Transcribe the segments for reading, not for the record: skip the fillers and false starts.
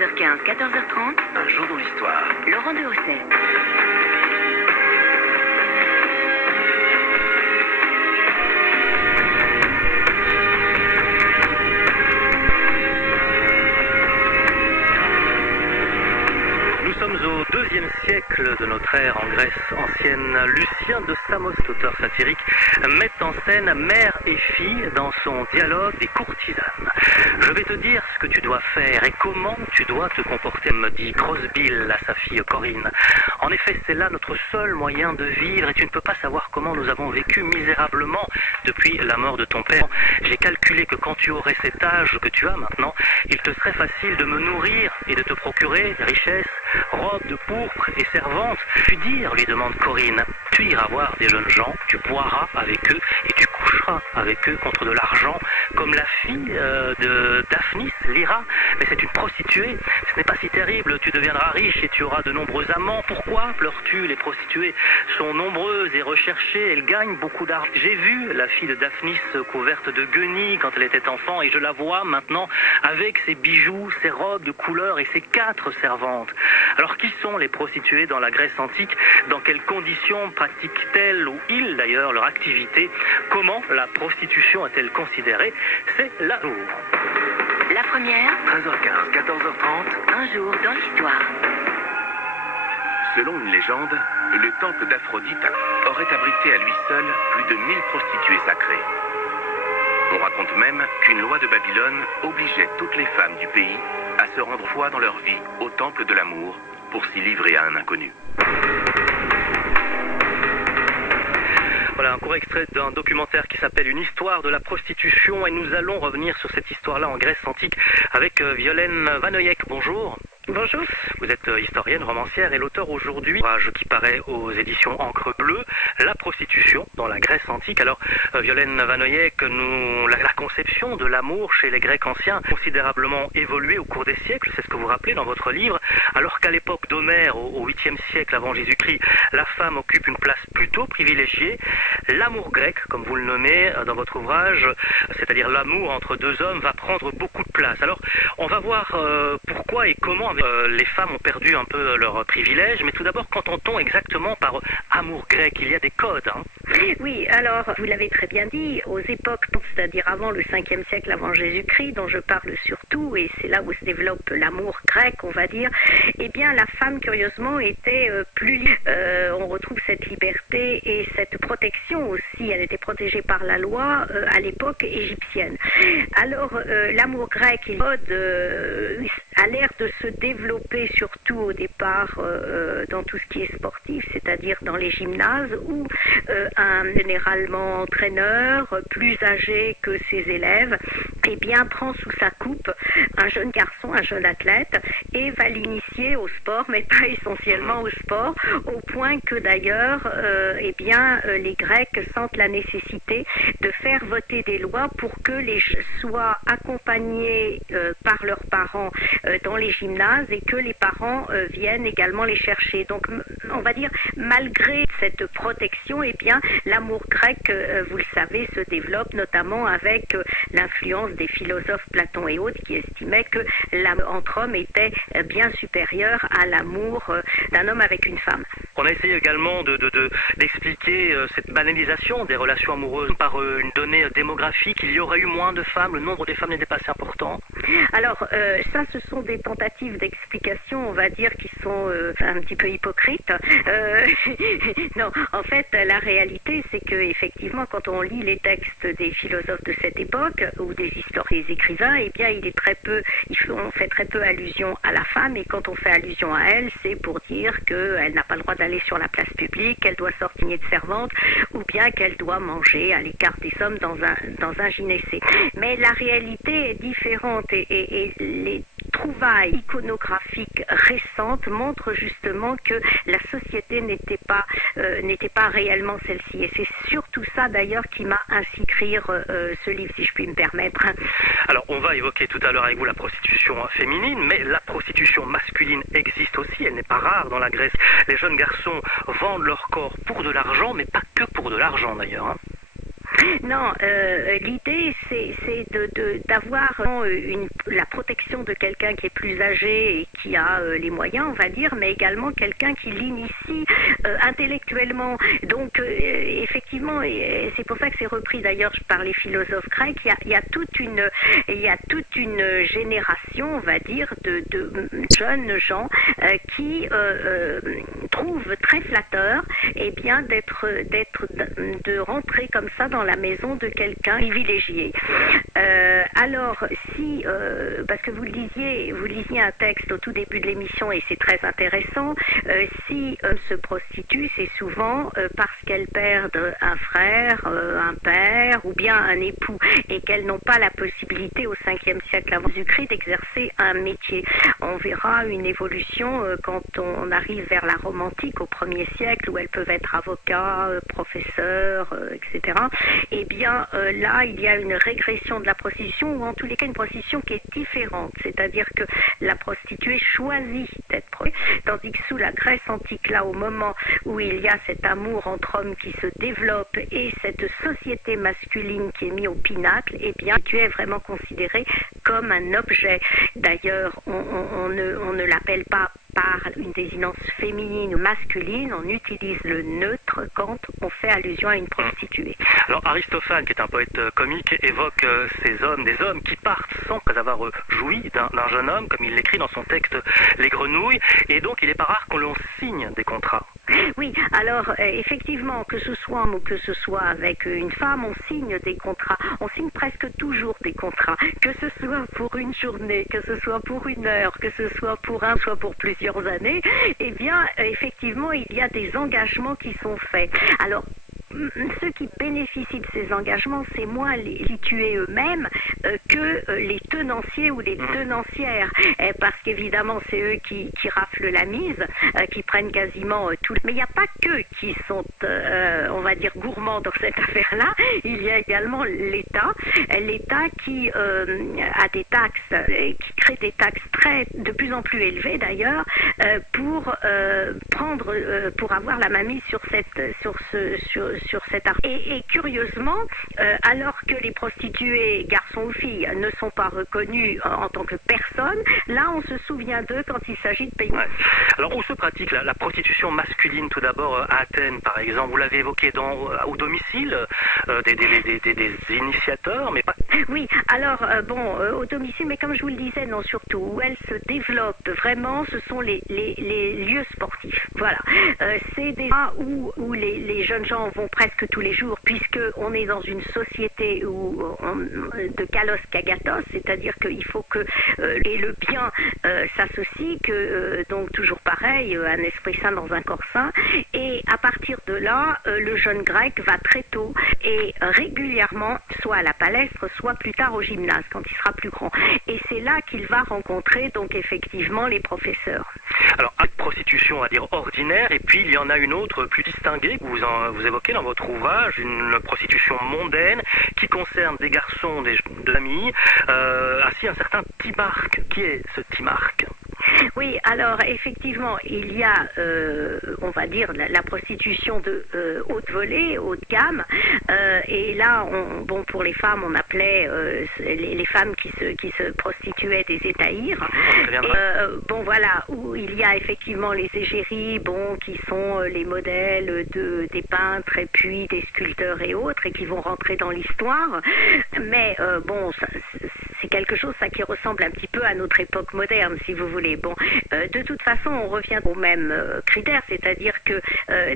13h15, 14h30. Un jour dans l'histoire. Laurent Dehaussais. Nous sommes au IIe siècle de notre ère en Grèce ancienne. Lucien de Samos, auteur satirique, met en scène mère et fille dans son dialogue des courtisanes. Je vais te dire ce que tu dois faire et comment tu dois te comporter, me dit Crossbill à sa fille Corinne. En effet, c'est là notre seul moyen de vivre et tu ne peux pas savoir comment nous avons vécu misérablement depuis la mort de ton père. J'ai calculé que quand tu aurais cet âge que tu as maintenant, il te serait facile de me nourrir et de te procurer richesses, robes de pourpre et servantes. Puis dire, lui demande Corinne, tu iras voir des jeunes gens, tu boiras avec eux et tu coucheras avec eux contre de l'argent, comme la fille de Daphnis, Lyra. Mais c'est une prostituée, ce n'est pas si terrible, tu deviendras riche et tu auras de nombreux amants. Pourquoi pleures-tu? Les prostituées sont nombreuses et recherchées, elles gagnent beaucoup d'argent. J'ai vu la fille de Daphnis couverte de guenilles quand elle était enfant et je la vois maintenant avec ses bijoux, ses robes de couleur et ses 4 servantes. Alors qui sont les prostituées dans la Grèce antique? Dans quelles conditions pratiquent-elles, ou ils d'ailleurs, leur activité? Comment la prostitution est-elle considérée? C'est l'amour. La première, 13h15, 14h30. un jour dans l'histoire. Selon une légende, le temple d'Aphrodite aurait abrité à lui seul plus de 1000 prostituées sacrées. On raconte même qu'une loi de Babylone obligeait toutes les femmes du pays à se rendre une fois dans leur vie au temple de l'amour pour s'y livrer à un inconnu. Voilà un court extrait d'un documentaire qui s'appelle Une histoire de la prostitution et nous allons revenir sur cette histoire-là en Grèce antique avec Violaine Vanoyek. Bonjour. Bonjour. Vous êtes historienne, romancière et l'auteur aujourd'hui, ouvrage qui paraît aux éditions Encre Bleue, La prostitution dans la Grèce antique. Alors, Violaine Vanoyek, la conception de l'amour chez les Grecs anciens a considérablement évolué au cours des siècles, c'est ce que vous rappelez dans votre livre, alors qu'à l'époque d'Homère, au 8e siècle avant Jésus-Christ, la femme occupe une place plutôt privilégiée. L'amour grec, comme vous le nommez dans votre ouvrage, c'est-à-dire l'amour entre deux hommes, va prendre beaucoup de place. Alors, on va voir pourquoi et comment les femmes ont perdu un peu leurs privilèges, mais tout d'abord, qu'entend-on exactement par amour grec? Il y a des codes, hein? Oui, alors, vous l'avez très bien dit, aux époques, c'est-à-dire avant le 5e siècle avant Jésus-Christ, dont je parle surtout, et c'est là où se développe l'amour grec, on va dire, eh bien, la femme, curieusement, était plus libre. On retrouve cette liberté et cette protection aussi. Elle était protégée par la loi à l'époque égyptienne. Alors, l'amour grec, il a l'air de se développer surtout au départ dans tout ce qui est sportif, c'est-à-dire dans les gymnases où un généralement entraîneur plus âgé que ses élèves eh bien, prend sous sa coupe un jeune garçon, un jeune athlète et va l'initier au sport, mais pas essentiellement au sport, au point que d'ailleurs eh bien, les Grecs sentent la nécessité de faire voter des lois pour que les soient accompagnés par leurs parents dans les gymnases et que les parents viennent également les chercher. Donc, on va dire, malgré cette protection, eh bien, l'amour grec, vous le savez, se développe notamment avec l'influence des philosophes Platon et autres qui estimaient que l'amour entre hommes était bien supérieur à l'amour d'un homme avec une femme. On a essayé également d'expliquer cette banalisation des relations amoureuses par une donnée démographique. Il y aurait eu moins de femmes, le nombre des femmes n'était pas assez important. Alors, ça, ce sont des tentatives d'explication, on va dire, qui sont un petit peu hypocrites. Non, en fait, la réalité, c'est que effectivement, quand on lit les textes des philosophes de cette époque ou des historiens, des écrivains, eh bien, on fait très peu allusion à la femme, et quand on fait allusion à elle, c'est pour dire qu'elle n'a pas le droit d'aller sur la place publique, qu'elle doit sortir de servante, ou bien qu'elle doit manger à l'écart des hommes dans un gynécée. Mais la réalité est différente et les trouvailles iconographiques récentes montrent justement que la société n'était pas réellement celle-ci. Et c'est surtout ça d'ailleurs qui m'a ainsi écrire ce livre, si je puis me permettre. Alors on va évoquer tout à l'heure avec vous la prostitution féminine, mais la prostitution masculine existe aussi, elle n'est pas rare dans la Grèce. Les jeunes garçons vendent leur corps pour de l'argent, mais pas que pour de l'argent d'ailleurs, hein. Non, l'idée c'est d'avoir la protection de quelqu'un qui est plus âgé et qui a les moyens, on va dire, mais également quelqu'un qui l'initie intellectuellement. Donc effectivement, et c'est pour ça que c'est repris d'ailleurs par les philosophes grecs, il y a toute une génération, on va dire, de jeunes gens qui trouvent très flatteur de rentrer comme ça dans la maison de quelqu'un privilégié. Alors si parce que vous lisiez un texte au tout début de l'émission et c'est très intéressant, si se prostitue, c'est souvent parce qu'elles perdent un frère, un père ou bien un époux et qu'elles n'ont pas la possibilité au 5e siècle avant Jésus-Christ d'exercer un métier. On verra une évolution quand on arrive vers la Rome antique au 1er siècle où elles peuvent être avocats, professeurs, etc. Eh bien là, il y a une régression de la prostitution ou en tous les cas une prostitution qui est différente, c'est-à-dire que la prostituée choisit d'être prostituée, tandis que sous la Grèce antique, là au moment où il y a cet amour entre hommes qui se développe et cette société masculine qui est mise au pinacle, eh bien tu es vraiment considéré comme un objet. D'ailleurs, on ne l'appelle pas par une désinence féminine ou masculine, on utilise le neutre quand on fait allusion à une prostituée. Alors Aristophane, qui est un poète comique, évoque des hommes qui partent sans avoir joui d'un jeune homme, comme il l'écrit dans son texte Les Grenouilles, et donc il n'est pas rare qu'on leur signe des contrats. Oui, alors effectivement, que ce soit homme ou que ce soit avec une femme, on signe des contrats. On signe presque toujours des contrats, que ce soit pour une journée, que ce soit pour une heure, que ce soit pour soit pour plusieurs années. Eh bien, effectivement, il y a des engagements qui sont faits. Alors, ceux qui bénéficient de ces engagements, c'est moins les prostituées eux-mêmes que les tenanciers ou les tenancières, parce qu'évidemment c'est eux qui raflent la mise, qui prennent quasiment tout. Mais il n'y a pas qu'eux qui sont, on va dire, gourmands dans cette affaire-là. Il y a également l'État qui a des taxes, qui crée des taxes de plus en plus élevées d'ailleurs, pour avoir la mainmise sur cet argent. Et curieusement, alors que les prostituées, garçons ou filles, ne sont pas reconnues en tant que personnes, là on se souvient d'eux quand il s'agit de payer. Ouais. Alors où se pratique la prostitution masculine tout d'abord à Athènes par exemple? Vous l'avez évoqué au domicile des initiateurs, mais pas... Oui, alors au domicile, mais comme je vous le disais, non, surtout où elles se développent vraiment, ce sont les lieux sportifs. Voilà, c'est des lieux où les jeunes gens vont presque tous les jours, puisque on est dans une société de kalos kagatos, c'est-à-dire qu'il faut que et le bien s'associe, que donc toujours pareil, un esprit sain dans un corps sain, et à partir de là, le jeune grec va très tôt et régulièrement, soit à la palestre, soit plus tard au gymnase quand il sera plus grand. Et c'est là qu'il va rencontrer donc effectivement les professeurs. Alors, une prostitution, on va dire ordinaire, et puis il y en a une autre plus distinguée que vous évoquez dans votre ouvrage, une prostitution mondaine qui concerne des garçons, de famille, ainsi un certain Timarque. Qui est ce Timarque? Oui, alors effectivement, il y a, on va dire, la prostitution de haute volée, haut de gamme, et là, pour les femmes, on appelait les femmes qui se prostituaient des étahirs. Voilà, où il y a effectivement les égéries, qui sont les modèles des peintres et puis des sculpteurs et autres, et qui vont rentrer dans l'histoire. Mais c'est quelque chose qui ressemble un petit peu à notre époque moderne, si vous voulez. De toute façon, on revient aux mêmes critères, c'est-à-dire que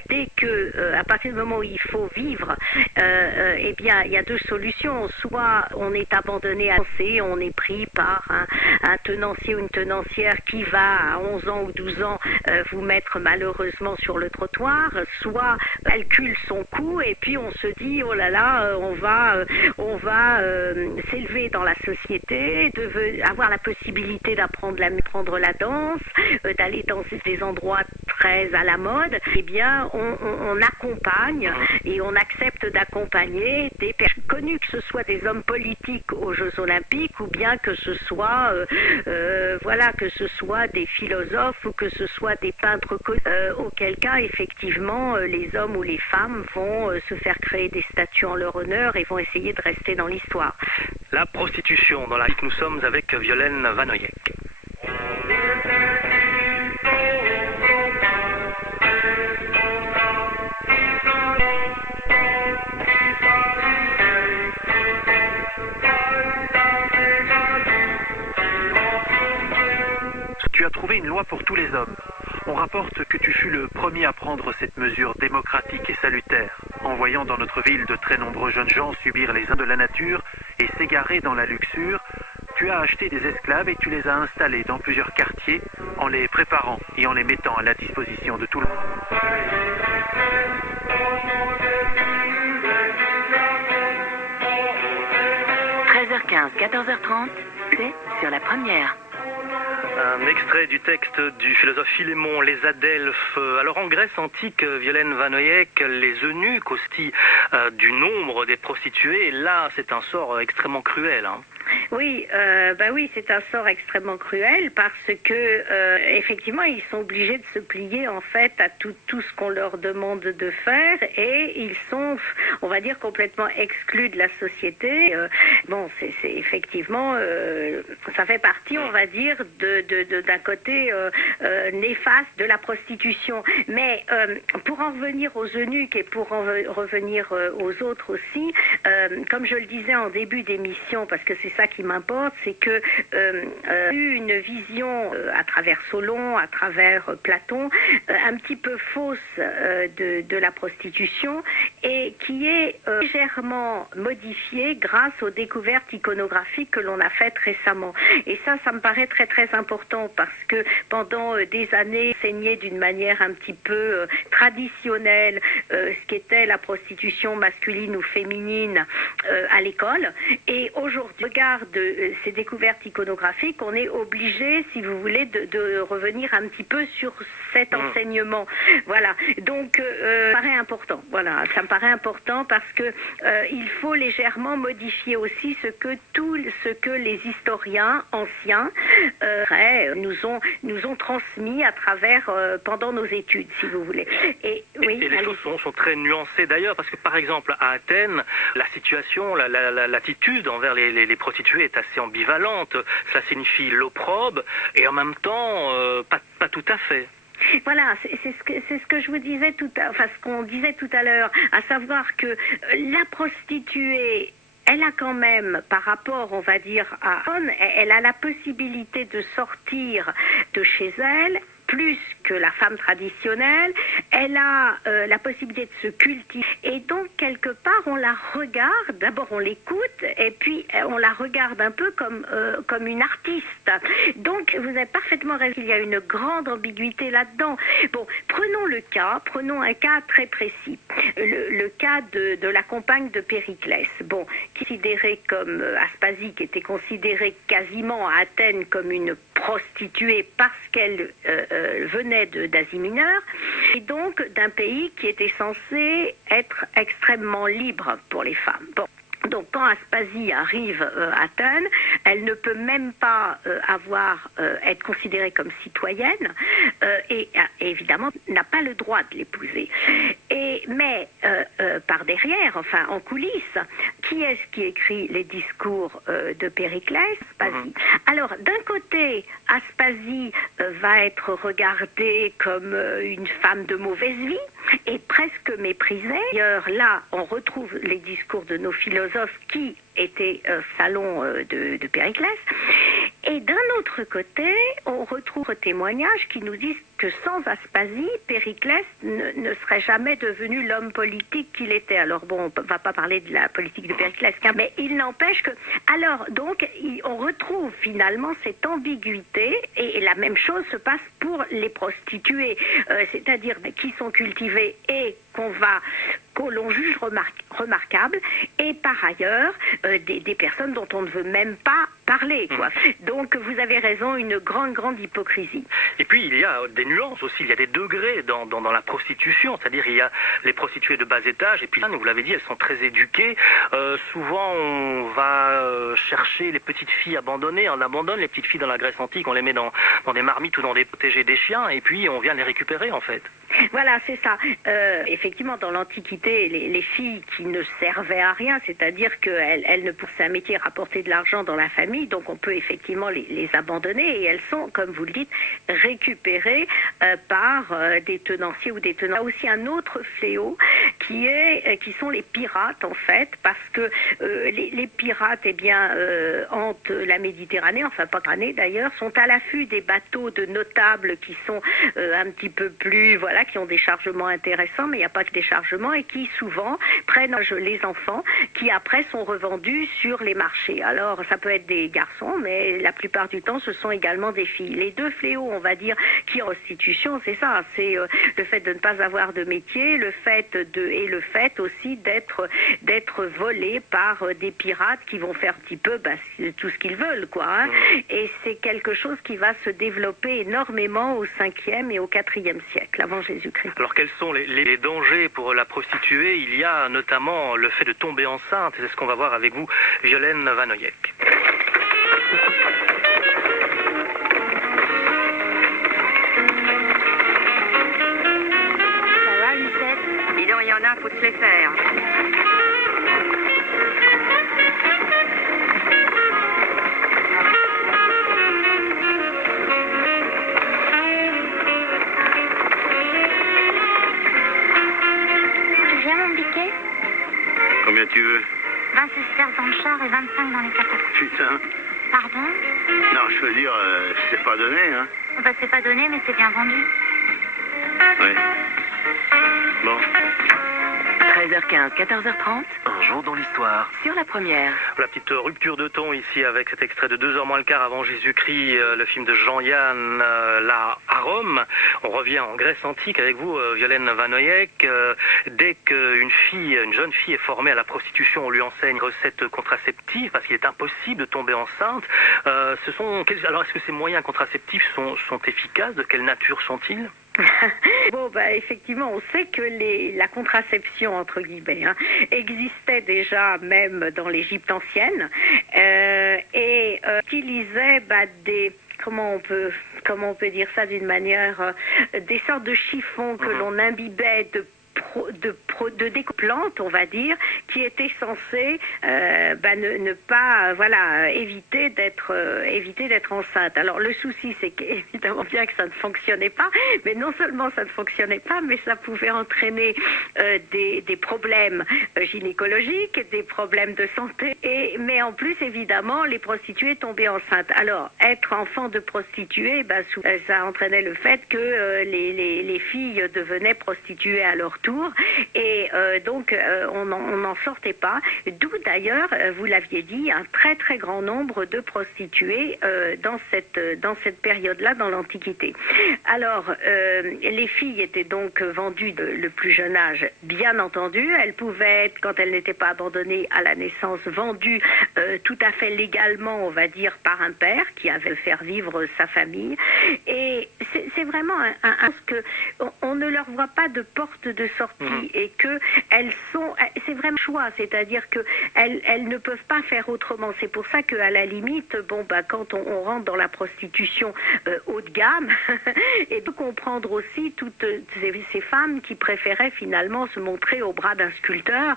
dès que, à partir du moment où il faut vivre, eh bien, il y a deux solutions. Soit on est abandonné à penser, on est pris par un tenancier ou une tenancière qui va à 11 ans ou 12 ans vous mettre malheureusement sur le trottoir, soit calcule son coût et puis on se dit oh là là, on va s'élever dans la société société, avoir la possibilité d'apprendre la danse, d'aller dans des endroits très à la mode, eh bien, on accompagne et on accepte d'accompagner des personnes connues, que ce soit des hommes politiques aux Jeux Olympiques ou bien que ce soit, que ce soit des philosophes ou que ce soit des peintres connus, auquel cas, effectivement, les hommes ou les femmes vont se faire créer des statues en leur honneur et vont essayer de rester dans l'histoire. La prostitution dans la vie que nous sommes avec Violaine Vanoyek. Tu as trouvé une loi pour tous les hommes. On rapporte que tu fus le premier à prendre cette mesure démocratique et salutaire, en voyant dans notre ville de très nombreux jeunes gens subir les uns de la nature et s'égarer dans la luxure. Tu as acheté des esclaves et tu les as installés dans plusieurs quartiers en les préparant et en les mettant à la disposition de tout le monde. 13h15, 14h30, c'est sur la première. Un extrait du texte du philosophe Philémon, les Adelphes. Alors en Grèce antique, Violaine Vanoyek, les eunuques aussi du nombre des prostituées, là c'est un sort extrêmement cruel. Oui, oui, c'est un sort extrêmement cruel parce que effectivement, ils sont obligés de se plier en fait à tout ce qu'on leur demande de faire et ils sont, on va dire, complètement exclus de la société. C'est effectivement, ça fait partie, on va dire, d'un côté néfaste de la prostitution. Mais pour en revenir aux eunuques et pour en revenir aux autres aussi, comme je le disais en début d'émission, parce que c'est ça qui m'importe, c'est que eu une vision à travers Solon, à travers Platon, un petit peu fausse de la prostitution et qui est légèrement modifiée grâce aux découvertes iconographiques que l'on a faites récemment. Et ça me paraît très très important parce que pendant des années, enseigné d'une manière un petit peu traditionnelle ce qu'était la prostitution masculine ou féminine à l'école. Et aujourd'hui, regarde ces découvertes iconographiques, on est obligé, si vous voulez, de revenir un petit peu sur cet enseignement. Voilà. Donc, ça me paraît important. Voilà, ça me paraît important parce que il faut légèrement modifier aussi ce que les historiens anciens nous ont transmis à travers pendant nos études, si vous voulez. Et les choses sont très nuancées d'ailleurs, parce que par exemple à Athènes, la situation, l'attitude envers les prostituées est assez ambivalente. Ça signifie l'opprobre et en même temps pas tout à fait. Voilà, c'est ce que je vous disais ce qu'on disait tout à l'heure, à savoir que la prostituée, elle a quand même, par rapport, on va dire, elle a la possibilité de sortir de chez elle plus que la femme traditionnelle, elle a la possibilité de se cultiver et donc quelque part on la regarde, d'abord on l'écoute et puis on la regarde un peu comme une artiste. Donc vous avez parfaitement raison, il y a une grande ambiguïté là-dedans. Bon, prenons un cas très précis, le cas de la compagne de Périclès, qui est considérée comme Aspasie, qui était considérée quasiment à Athènes comme une prostituée parce qu'elle venait d'Asie mineure et donc d'un pays qui était censé être extrêmement libre pour les femmes. Donc quand Aspasie arrive à Athènes, elle ne peut même pas être considérée comme citoyenne et évidemment n'a pas le droit de l'épouser. Mais par derrière, enfin en coulisses, qui est-ce qui écrit les discours de Périclès? Aspasie. Alors d'un côté, Aspasie va être regardée comme une femme de mauvaise vie et presque méprisée. D'ailleurs là, on retrouve les discours de nos philosophes qui étaient salon de Périclès. Et d'un autre côté, on retrouve des témoignages qui nous disent que sans Aspasie, Périclès ne serait jamais devenu l'homme politique qu'il était. Alors on ne va pas parler de la politique de Périclès, mais il n'empêche que... Alors, donc, on retrouve finalement cette ambiguïté, et la même chose se passe pour les prostituées, c'est-à-dire qui sont cultivées et qu'on l'on juge remarquables, et par ailleurs, des personnes dont on ne veut même pas parler, quoi. Donc vous avez raison, une grande hypocrisie. Et puis il y a des nuances aussi, il y a des degrés dans la prostitution, c'est-à-dire il y a les prostituées de bas étage, et puis là, vous l'avez dit, elles sont très éduquées. Souvent on va chercher les petites filles abandonnées, on abandonne les petites filles dans la Grèce antique, on les met dans des marmites ou dans des protégés des chiens, et puis on vient les récupérer en fait. Voilà, c'est ça. Effectivement, dans l'Antiquité, les filles qui ne servaient à rien, c'est-à-dire qu'elles ne poussaient un métier, rapporter de l'argent dans la famille, donc on peut effectivement les abandonner, et elles sont, comme vous le dites, récupérées par des tenanciers ou des tenanciers. Il y a aussi un autre fléau qui sont les pirates, en fait, parce que les pirates, eh bien, hantent la Méditerranée, enfin pas l'année d'ailleurs, sont à l'affût des bateaux de notables qui sont un petit peu plus, voilà, qui ont des chargements intéressants, mais il n'y a pas que des chargements, et qui souvent prennent les enfants qui après sont revendus sur les marchés. Alors ça peut être des garçons, mais la plupart du temps ce sont également des filles. Les deux fléaux, on va dire, qui en prostitution, c'est ça, c'est le fait de ne pas avoir de métier, le fait aussi d'être volé par des pirates qui vont faire un petit peu tout ce qu'ils veulent, quoi. Hein. Et c'est quelque chose qui va se développer énormément au 5e et au 4e siècle avant Jésus-Christ. Alors quels sont les dangers pour la prostituée? Il y a notamment le fait de tomber enceinte, c'est ce qu'on va voir avec vous, Violaine Vanoyek. Ça va, Lucette? Dis donc, il y en a, faut se les faire. Combien tu veux? 20 sesterces dans le char et 25 dans les catapultes. Putain. Pardon? Non, je veux dire, c'est pas donné, hein. Bah c'est pas donné, mais c'est bien vendu. Ouais. Bon. 13h15, 14h30. Un jour dans l'histoire. Sur la première. La petite rupture de ton ici avec cet extrait de 2h moins le quart avant Jésus-Christ, le film de Jean-Yann, là à Rome. On revient en Grèce antique avec vous, Violaine Vanoyek. Dès qu'une jeune fille est formée à la prostitution, on lui enseigne recettes contraceptives parce qu'il est impossible de tomber enceinte. Alors est-ce que ces moyens contraceptifs sont efficaces? De quelle nature sont-ils? Bon, effectivement, on sait que la contraception, entre guillemets, existait déjà même dans l'Égypte ancienne et utilisait comment on peut dire ça d'une manière, des sortes de chiffons que l'on imbibait de décoplantes, on va dire, qui étaient censées ne pas éviter d'être enceinte. Alors le souci, c'est qu'évidemment bien que ça ne fonctionnait pas, mais non seulement ça ne fonctionnait pas, mais ça pouvait entraîner des problèmes gynécologiques, des problèmes de santé, mais en plus évidemment les prostituées tombaient enceintes. Alors être enfant de prostituée, ça entraînait le fait que les filles devenaient prostituées à leur tour, et donc on n'en sortait pas, d'où d'ailleurs, vous l'aviez dit, un très très grand nombre de prostituées dans cette période-là dans l'Antiquité. Alors les filles étaient donc vendues le plus jeune âge, bien entendu. Elles pouvaient être, quand elles n'étaient pas abandonnées à la naissance, vendues tout à fait légalement, on va dire, par un père qui avait fait vivre sa famille. Et c'est vraiment on ne leur voit pas de porte de sortie, et que c'est vraiment choix, c'est-à-dire que elles ne peuvent pas faire autrement. C'est pour ça qu'à la limite, quand on rentre dans la prostitution haut de gamme, et peut comprendre aussi toutes ces femmes qui préféraient finalement se montrer au bras d'un sculpteur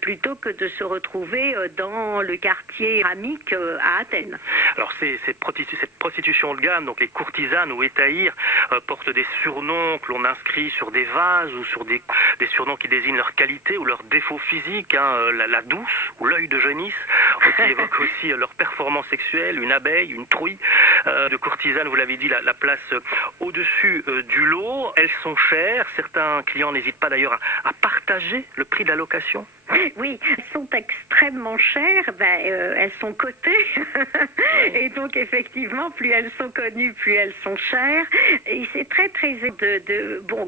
plutôt que de se retrouver dans le quartier céramique à Athènes. Alors cette prostitution haut de gamme, donc les courtisanes ou étahirs portent des surnoms que l'on inscrit sur des vases ou sur des surnoms qui désignent leur qualité ou leur défaut physique, la douce ou l'œil de Génis, qui évoque aussi leur performance sexuelle, une abeille, une truie. De courtisanes, vous l'avez dit, la place au-dessus du lot. Elles sont chères, certains clients n'hésitent pas d'ailleurs à partager le prix de la location. Oui, elles sont extrêmement chères, elles sont cotées, et donc effectivement, plus elles sont connues, plus elles sont chères, et c'est très très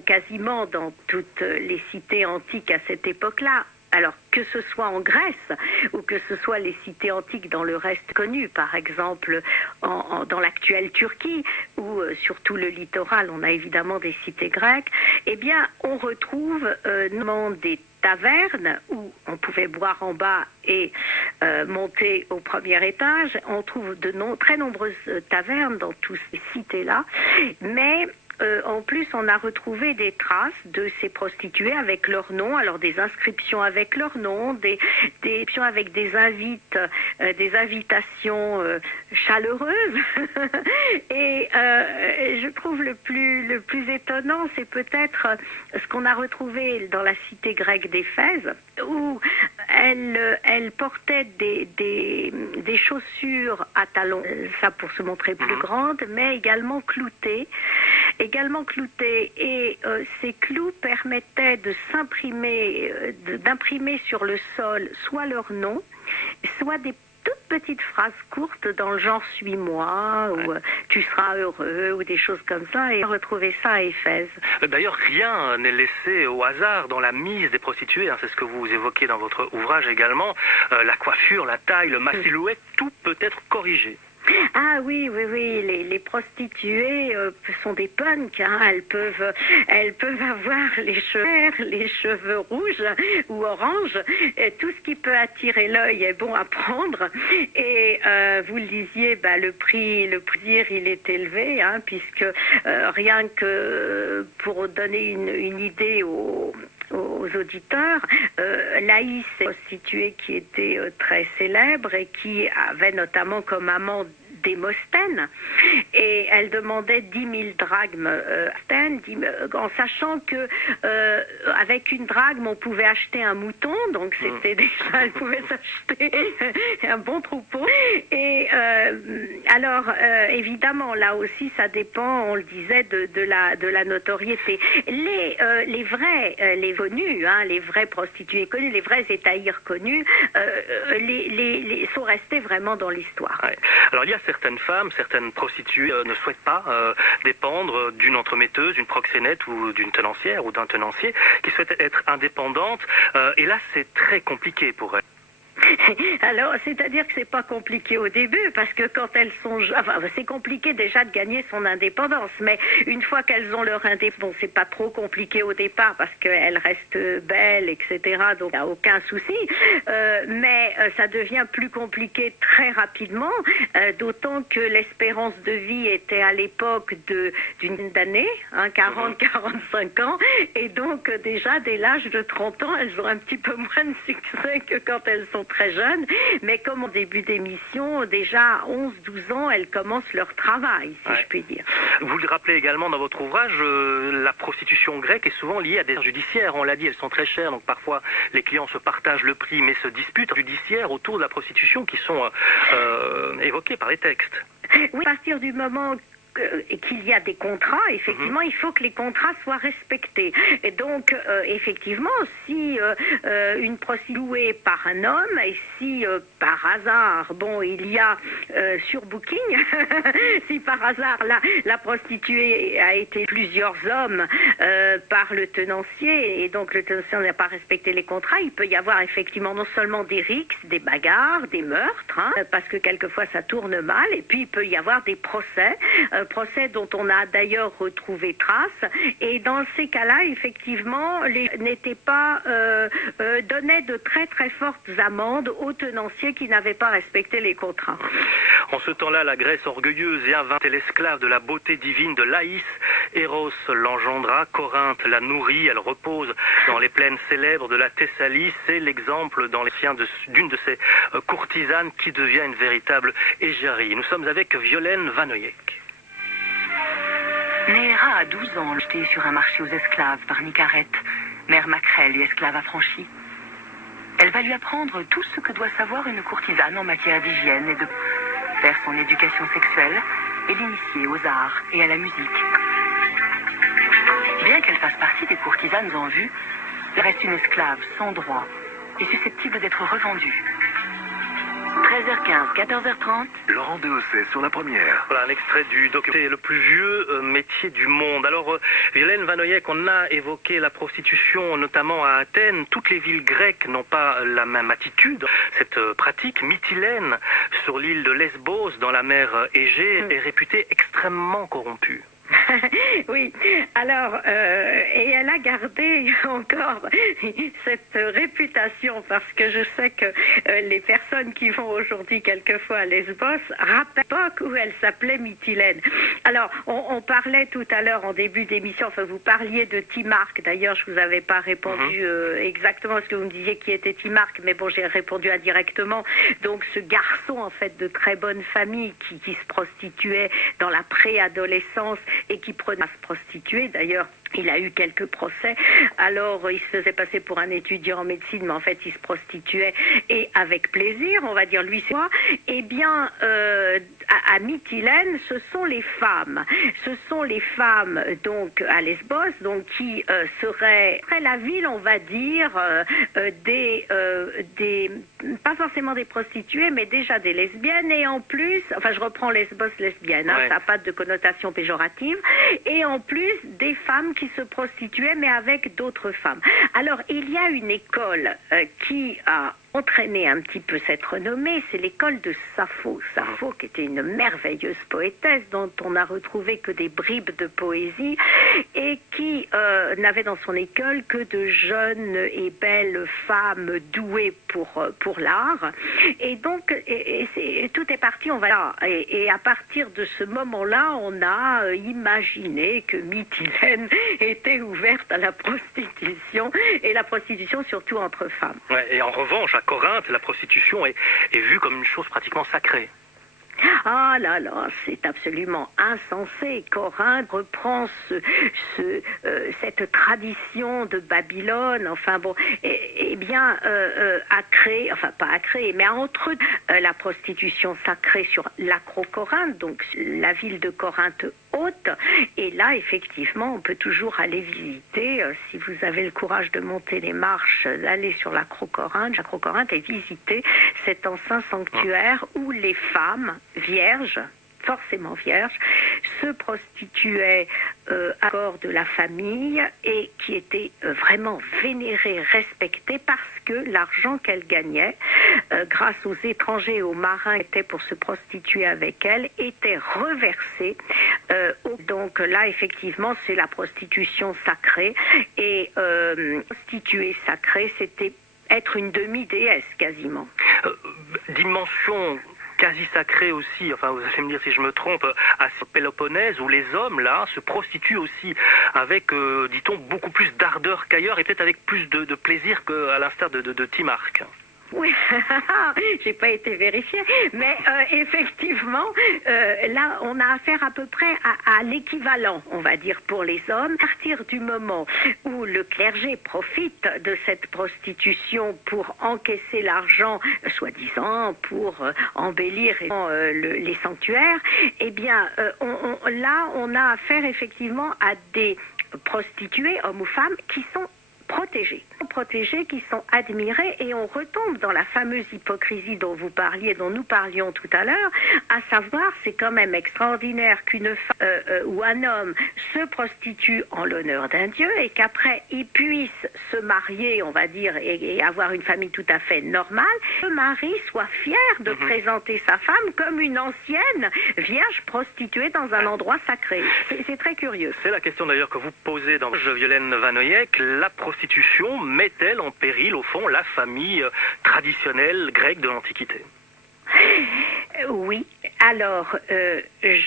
quasiment dans toutes les cités antiques à cette époque-là, Alors, que ce soit en Grèce ou que ce soit les cités antiques dans le reste connu, par exemple dans l'actuelle Turquie ou surtout le littoral, on a évidemment des cités grecques, eh bien, on retrouve notamment des tavernes où on pouvait boire en bas et monter au premier étage. On trouve très nombreuses tavernes dans toutes ces cités-là, mais en plus, on a retrouvé des traces de ces prostituées avec leur nom, alors des inscriptions avec leur nom, des inscriptions avec des invitations chaleureuses. Et je trouve le plus étonnant, c'est peut-être ce qu'on a retrouvé dans la cité grecque d'Éphèse, où elle portait des chaussures à talons, ça pour se montrer plus grande, mais également cloutées. Et ces clous permettaient d'imprimer sur le sol soit leur nom, soit des toutes petites phrases courtes dans le genre « suis-moi » ou « tu seras heureux » ou des choses comme ça, et retrouver ça à Éphèse. D'ailleurs, rien n'est laissé au hasard dans la mise des prostituées, hein, c'est ce que vous évoquez dans votre ouvrage également. La coiffure, la taille, la silhouette, tout peut être corrigé. Ah oui, les prostituées sont des punks, hein. Elles peuvent avoir les cheveux verts, les cheveux rouges ou oranges, et tout ce qui peut attirer l'œil est bon à prendre. Et vous le disiez, le prix il est élevé, hein, puisque rien que pour donner une idée aux auditeurs, Laïs est une prostituée qui était très célèbre et qui avait notamment comme amant Démosthène, et elle demandait 10 000 drachmes en sachant que avec une drachme on pouvait acheter un mouton, donc c'était déjà, elle pouvait s'acheter un bon troupeau. Et alors évidemment là aussi ça dépend, on le disait, de la notoriété. Les vrais, les connus, hein, les vrais prostituées connues, les vrais étahirs connus, sont restés vraiment dans l'histoire. Ouais. Alors il y a certaines femmes, certaines prostituées ne souhaitent pas dépendre d'une entremetteuse, d'une proxénète ou d'une tenancière ou d'un tenancier, qui souhaitent être indépendantes, et là c'est très compliqué pour elles. Alors, c'est-à-dire que c'est pas compliqué au début, parce que quand elles sont... Enfin, c'est compliqué déjà de gagner son indépendance, mais une fois qu'elles ont leur indépendance, c'est pas trop compliqué au départ, parce qu'elles restent belles, etc., donc il n'y a aucun souci, mais ça devient plus compliqué très rapidement, d'autant que l'espérance de vie était à l'époque d'une d'année, hein, 40-45 ans, et donc déjà, dès l'âge de 30 ans, elles ont un petit peu moins de succès que quand elles sont très jeunes, mais comme au début d'émission, déjà à 11-12 ans, elles commencent leur travail, si je puis dire. Vous le rappelez également dans votre ouvrage, la prostitution grecque est souvent liée à des judiciaires. On l'a dit, elles sont très chères, donc parfois les clients se partagent le prix, mais se disputent judiciaires autour de la prostitution qui sont évoqués par les textes. Oui, à partir du moment qu'il y a des contrats, effectivement, il faut que les contrats soient respectés. Et donc, effectivement, si une prostituée par un homme, et si par hasard, bon, il y a surbooking, si par hasard la prostituée a été plusieurs hommes par le tenancier, et donc le tenancier n'a pas respecté les contrats, il peut y avoir effectivement non seulement des rixes, des bagarres, des meurtres, hein, parce que quelquefois ça tourne mal, et puis il peut y avoir des procès dont on a d'ailleurs retrouvé trace, et dans ces cas-là, effectivement, n'étaient pas donnaient de très très fortes amendes aux tenanciers qui n'avaient pas respecté les contrats. En ce temps-là, la Grèce orgueilleuse et invincée, l'esclave de la beauté divine de Laïs, Eros l'engendra, Corinthe la nourrit, elle repose dans les plaines célèbres de la Thessalie. C'est l'exemple dans les siens d'une de ces courtisanes qui devient une véritable égérie. Nous sommes avec Violaine Vanoyek. Néhéra a 12 ans, jetée sur un marché aux esclaves par Nicarette, mère Macrel et esclave affranchie. Elle va lui apprendre tout ce que doit savoir une courtisane en matière d'hygiène et de faire son éducation sexuelle et l'initier aux arts et à la musique. Bien qu'elle fasse partie des courtisanes en vue, elle reste une esclave sans droit et susceptible d'être revendue. 13h15, 14h30. Laurent Dehaussais sur la première. Voilà un extrait du documentaire Le plus vieux métier du monde. Alors, Violaine Vanoyek, on a évoqué la prostitution, notamment à Athènes. Toutes les villes grecques n'ont pas la même attitude. Cette pratique mytilène sur l'île de Lesbos, dans la mer Égée, est réputée extrêmement corrompue. Oui, alors, et elle a gardé encore cette réputation parce que je sais que les personnes qui vont aujourd'hui quelquefois à Lesbos rappellent l'époque où elle s'appelait Mytilène. Alors, on parlait tout à l'heure en début d'émission, enfin vous parliez de Timarque, d'ailleurs je vous avais pas répondu exactement à ce que vous me disiez qui était Timarque, mais bon j'ai répondu indirectement. Donc ce garçon en fait de très bonne famille qui se prostituait dans la préadolescence et qui prenait à se prostituer. D'ailleurs, il a eu quelques procès. Alors, il se faisait passer pour un étudiant en médecine, mais en fait, il se prostituait et avec plaisir, on va dire lui c'est moi. Eh bien, à Mytilène, ce sont les femmes. Ce sont les femmes, donc, à Lesbos, donc, qui seraient la ville, on va dire, pas forcément des prostituées, mais déjà des lesbiennes. Et en plus, enfin, je reprends Lesbos lesbienne, hein, ça n'a pas de connotation péjorative. Et en plus, des femmes qui se prostituaient, mais avec d'autres femmes. Alors, il y a une école qui a entraîné un petit peu cette renommée, c'est l'école de Sappho. Sappho, qui était une merveilleuse poétesse dont on n'a retrouvé que des bribes de poésie et qui n'avait dans son école que de jeunes et belles femmes douées pour l'art. Et donc, tout est parti, on va là. Et à partir de ce moment-là, on a imaginé que Mytilène était ouverte à la prostitution, et la prostitution surtout entre femmes. Ouais, et en revanche, à Corinthe, la prostitution est vue comme une chose pratiquement sacrée. Ah là là, c'est absolument insensé. Corinthe reprend cette tradition de Babylone, enfin bon, eh bien, a créé, enfin pas a créé, mais a entre la prostitution sacrée sur l'Acro-Corinthe, donc la ville de Corinthe haute, et là, effectivement, on peut toujours aller visiter, si vous avez le courage de monter les marches, d'aller sur l'Acro-Corinthe et visiter cet ancien sanctuaire où les femmes vierges, forcément vierges, se prostituaient à corps de la famille et qui étaient vraiment vénérées, respectées parce que l'argent qu'elles gagnaient, grâce aux étrangers et aux marins qui étaient pour se prostituer avec elles, était reversé. Donc là, effectivement, c'est la prostitution sacrée. Et prostituée sacrée, c'était être une demi-déesse quasiment. Dimension quasi sacrée aussi, enfin vous allez me dire si je me trompe, à Péloponnèse où les hommes là se prostituent aussi avec, dit-on, beaucoup plus d'ardeur qu'ailleurs et peut-être avec plus de plaisir qu'à l'instar de Timarque. Oui, j'ai pas été vérifiée, mais effectivement, là, on a affaire à peu près à l'équivalent, on va dire, pour les hommes. À partir du moment où le clergé profite de cette prostitution pour encaisser l'argent, soi-disant, pour embellir les sanctuaires, eh bien, là, on a affaire effectivement à des prostituées, hommes ou femmes, qui sont protégés, qui sont admirés, et on retombe dans la fameuse hypocrisie dont vous parliez, dont nous parlions tout à l'heure, à savoir, c'est quand même extraordinaire qu'une femme ou un homme se prostitue en l'honneur d'un dieu et qu'après il puisse se marier, on va dire, et avoir une famille tout à fait normale, le mari soit fier de présenter sa femme comme une ancienne vierge prostituée dans un endroit sacré. C'est très curieux. C'est la question d'ailleurs que vous posez dans Violaine Vanoyek. La prostitution met-elle en péril, au fond, la famille traditionnelle grecque de l'Antiquité? Oui, alors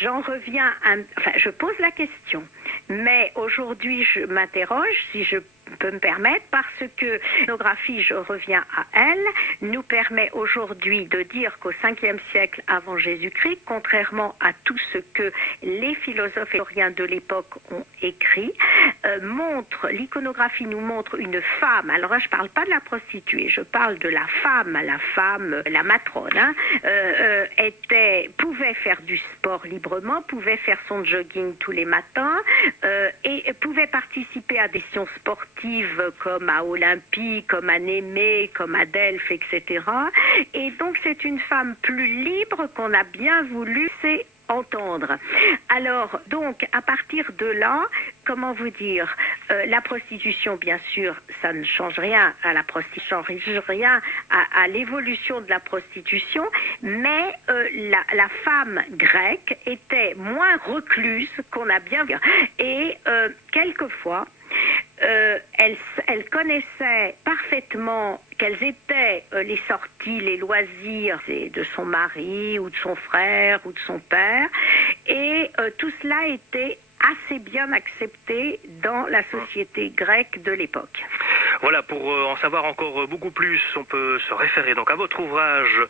j'en reviens, enfin je pose la question, mais aujourd'hui je m'interroge, si je peux me permettre, parce que l'ethnographie, je reviens à elle, nous permet aujourd'hui de dire qu'au 5e siècle avant Jésus-Christ, contrairement à tout ce que les philosophes et historiens de l'époque ont écrit, l'iconographie nous montre une femme, alors là je ne parle pas de la prostituée, je parle de la femme, la matrone, hein, pouvait faire du sport librement, pouvait faire son jogging tous les matins et pouvait participer à des sessions sportives sportives comme à Olympie, comme à Némée, comme à Delphes, etc. Et donc c'est une femme plus libre qu'on a bien voulu entendre. Alors, donc, à partir de là, comment vous dire, la prostitution, bien sûr, ça ne change rien à la prostitution, change rien à l'évolution de la prostitution, mais la femme grecque était moins recluse qu'on a bien vu. Et quelquefois, elle connaissait parfaitement quelles étaient les sorties, les loisirs de son mari ou de son frère ou de son père, et tout cela était assez bien accepté dans la société grecque de l'époque. Voilà, pour en savoir encore beaucoup plus, on peut se référer donc à votre ouvrage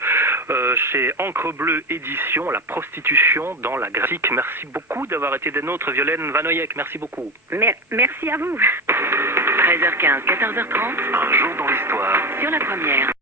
chez Encre Bleue Édition, La prostitution dans la Grèce. Merci beaucoup d'avoir été des nôtres, Violaine Vanoyek. Merci beaucoup. Merci à vous. 13h15, 14h30. Un jour dans l'histoire. Sur la première.